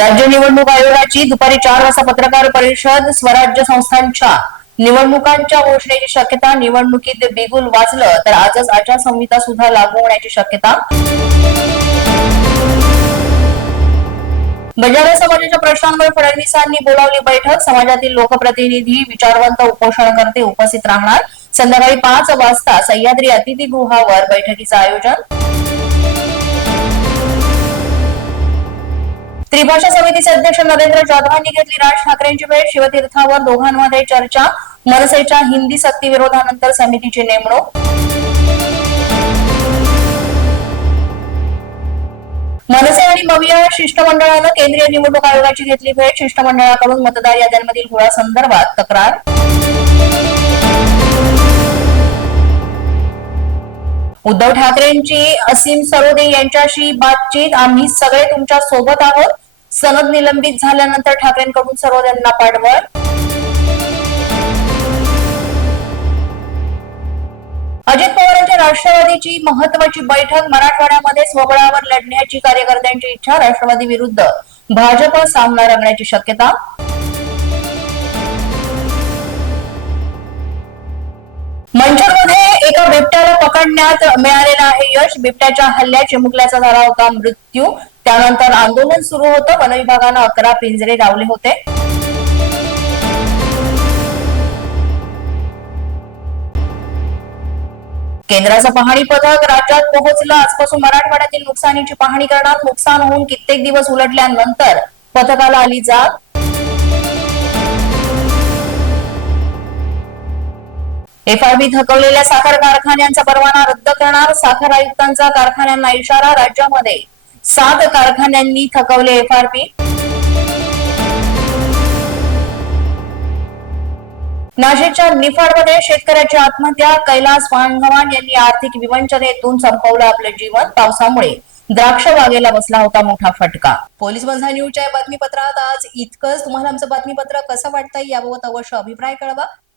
राज्य निवडणूक आयोगाची दुपारी चार वाजता पत्रकार परिषद स्वराज्य संस्थांच्या निवडणुकांच्या घोषणेची शक्यता निवडणुकीत बिगुल वाजलं तर आजच आचारसंहिता सुद्धा लागू होण्याची शक्यता. बंजारा समाजाच्या प्रश्नांवर फडणवीसांनी बोलावली बैठक. समाजातील लोकप्रतिनिधी विचारवंत उपोषणकर्ते उपस्थित राहणार. संध्याकाळी पाच वाजता सह्याद्री अतिथीगृहावर बैठकीचं आयोजन. त्रिभाषा समितीचे अध्यक्ष नरेंद्र जाधवांनी घेतली. राज ठाकरेंची भेट शिवतीर्थावर दोघांमध्ये चर्चा मनसेच्या हिंदी सक्ती विरोधानंतर समितीची नेमणूक. मनसे आणि मविया शिष्टमंडळानं केंद्रीय निवडणूक आयोगाची घेतली भेट. शिष्टमंडळाकडून मतदार याद्यांमधील घोळासंदर्भात तक्रार. उद्धव ठाकरेंची असीम सरोदे यांच्याशी बातचीत आम्ही सगळे तुमच्यासोबत आहोत. सनद निलंबित झाल्यानंतर ठाकरेंकडून सरोदेंना पाठवण अजित पवारांच्या राष्ट्रवादीची महत्वाची बैठक मराठवाड्यामध्ये स्वबळावर लढण्याची कार्यकर्त्यांची इच्छा राष्ट्रवादी विरुद्ध. भाजप सामना रंगण्याची शक्यता. मंचर बिबट्याला मिळालेलं आहे यश. बिबट्याच्या हल्ल्यात चिमुकल्याचा झाला होता मृत्यू. त्यानंतर आंदोलन सुरू होतं. वन विभागानं अकरा पिंजरे लावले होते. केंद्राचं पाहणी पथक राज्यात पोहोचलं. आजपासून मराठवाड्यातील नुकसानीची पाहणी करणार. नुकसान होऊन कित्येक दिवस उलटल्यानंतर पथकाला आली जात एफआरबी थकवलेल्या साखर कारखान्यांचा परवाना रद्द करणार. साखर आयुक्तांचा कारखान्यांना इशारा राज्यामध्ये. सात कारखान्यांनी थकवले एफआरपी नाशिकच्या निफाडमध्ये शेतकऱ्याची आत्महत्या. कैलास वांगवान यांनी आर्थिक विवंचनेतून संपवलं आपलं जीवन पावसामुळे. द्राक्ष बागेला बसला होता मोठा फटका. पोलीस बंधा न्यूजच्या बातमीपत्रात आज इतकंच. तुम्हाला आमचं बातमीपत्र कसं वाटतंय याबाबत अवश्य अभिप्राय कळवा.